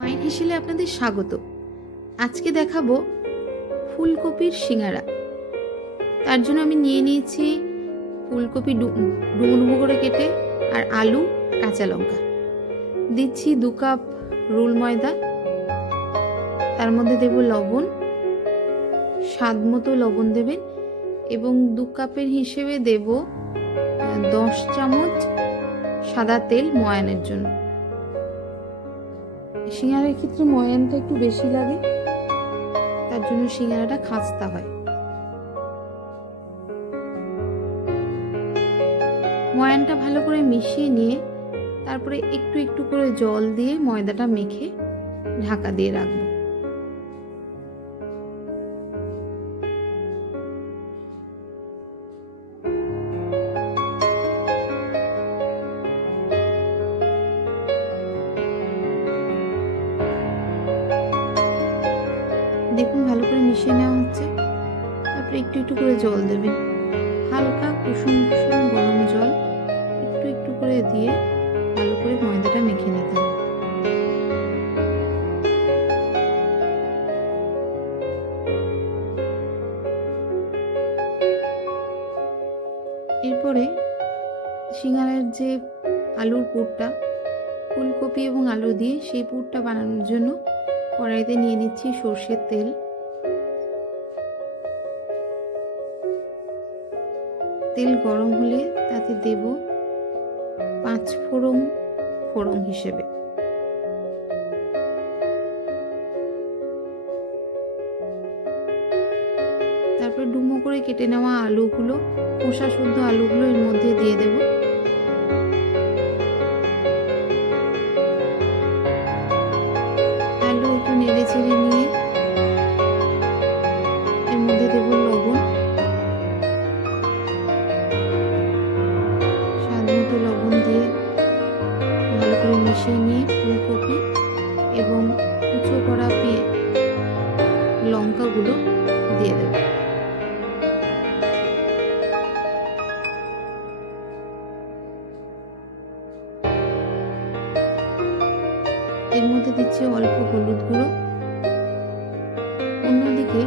মায়ের হেসেলে আপনাদের স্বাগত। আজকে দেখাবো ফুলকপির সিঙ্গারা। তার জন্য আমি নিয়ে নিয়েছি ফুলকপি ডুমো ডুমো করে কেটে, আর আলু, কাঁচা লঙ্কা। দিচ্ছি 2 কাপ রোল ময়দা, তার মধ্যে দেব লবণ, স্বাদ মতো লবণ দেবেন, এবং 2 কাপের হিসেবে দেব 10 চামচ সাদা তেল ময়ানের জন্য। সিঙ্গারার ক্ষেত্রে ময়ানটা একটু বেশি লাগে, তার জন্য সিঙ্গারাটা খাস্তা হয়। ময়ানটা ভালো করে মিশিয়ে নিয়ে তারপরে একটু একটু করে জল দিয়ে ময়দাটা মেখে ঢাকা দিয়ে রাখবো। দেখুন ভালো করে মিশিয়ে নেওয়া হচ্ছে। তারপরে একটু একটু করে জল দেবেন, হালকা কুসুম কুসুম গরম জল একটু একটু করে দিয়ে ভালো করে ময়দাটা মেখে নিতে হবে। এরপরে সিঙ্গারার যে আলুর পুরটা, ফুলকপি এবং আলু দিয়ে সেই পুরটা বানানোর জন্য কড়াইতে নিয়ে নিচ্ছি সর্ষের তেল। তেল গরম হলে তাতে দেব 5 ফোড়ন হিসেবে। তারপরে ডুমো করে কেটে নেওয়া আলুগুলো, খোসা শুদ্ধ আলুগুলো এর মধ্যে দিয়ে দেব। আলু একটু নেড়ে চেড়ে নিয়ে এর মধ্যে দেব লবণ, স্বাদ মতো লবণ দিয়ে ভালো করে মিশিয়ে নিয়ে ফুলকপি এবং কুচো করা লঙ্কাগুলো দিয়ে দেব। এর মধ্যে দিচ্ছি অল্প হলুদ গুঁড়ো। অন্যদিকে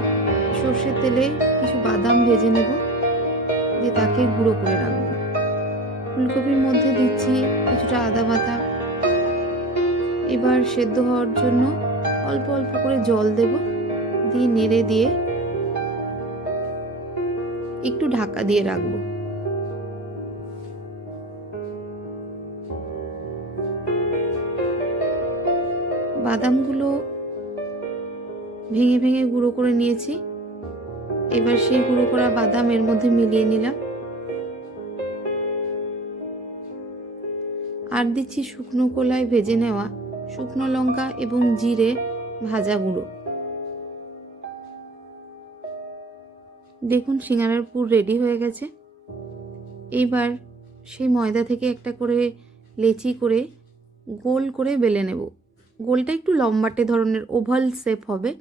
সর্ষের তেলে কিছু বাদাম ভেজে নেব, দিয়ে তাকে গুঁড়ো করে রাখবো। ফুলকপির মধ্যে দিচ্ছি কিছুটা আদা বাটা। এবার সেদ্ধ হওয়ার জন্য অল্প অল্প করে জল দেব, দিয়ে নেড়ে দিয়ে একটু ঢাকা দিয়ে রাখবো। বাদামগুলো ভেঙে ভেঙে গুঁড়ো করে নিয়েছি। এবার সেই গুঁড়ো করা বাদাম এর মধ্যে মিলিয়ে নিলাম। আর দিচ্ছি শুকনো কলায় ভেজে নেওয়া শুকনো লঙ্কা এবং জিরে ভাজা গুঁড়ো। দেখুন সিঙ্গারার পুর রেডি হয়ে গেছে। এইবার সেই ময়দা থেকে একটা করে লেচি করে গোল করে বেলে নেব। গোলটা একটু লম্বাটে ধরনের ওভাল শেপ হবে।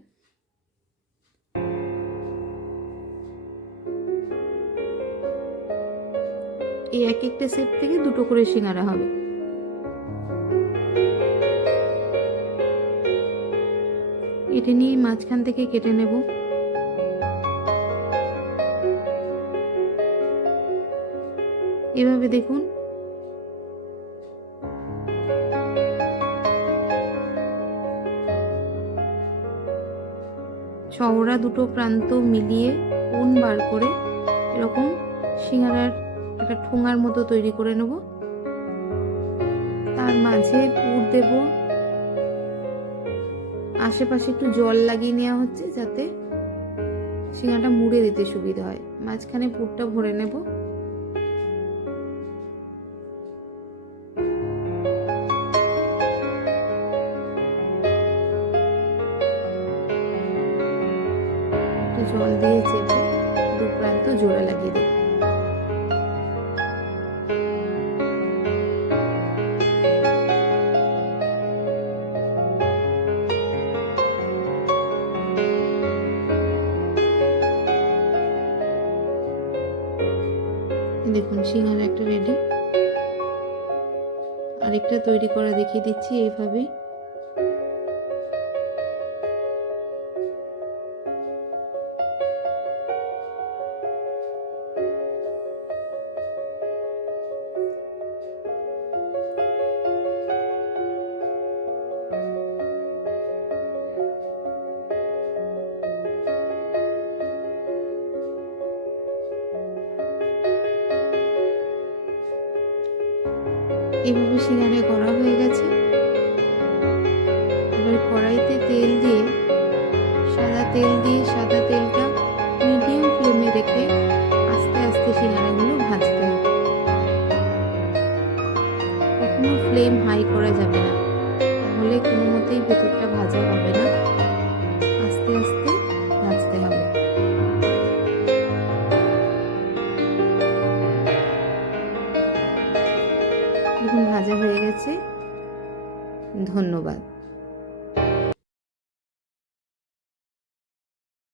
এই এক একটা শেপ থেকে 2টো করে সিঙ্গারা হবে। এটা নিয়ে মাঝখান থেকে কেটে নেব। এভাবে দেখুন চওড়া 2টো প্রান্ত মিলিয়ে কোণ বার করে এরকম সিঙ্গারার একটা ঠোঙার মতো তৈরি করে নেব। তার মাঝে পুর দেব। আশেপাশে একটু জল লাগিয়ে নেওয়া হচ্ছে যাতে সিঙ্গারাটা মুড়ে দিতে সুবিধা হয়। মাঝখানে পুরটা ভরে নেব। একটু জল দিয়ে চেপে 2 প্রান্ত জোড়া লাগিয়ে দেব। দেখুন সিঙ্গারা একটা রেডি। আরেকটা তৈরি করা দেখিয়ে দিচ্ছি। এইভাবে এভাবে সিঙ্গারা করা হয়ে গেছে। এবার কড়াইতে তেল দিয়ে সাদা তেলটা মিডিয়াম ফ্লেমে রেখে আস্তে আস্তে সিঙ্গারাগুলো ভাজতে হবে। কখনো ফ্লেম হাই করা যাবে না, তাহলে কোনো মতেই ভেতরটা ভাজা হবে না। আস্তে আস্তে ভাজতে হবে। দেখুন ভাজা হয়ে গেছে। ধন্যবাদ।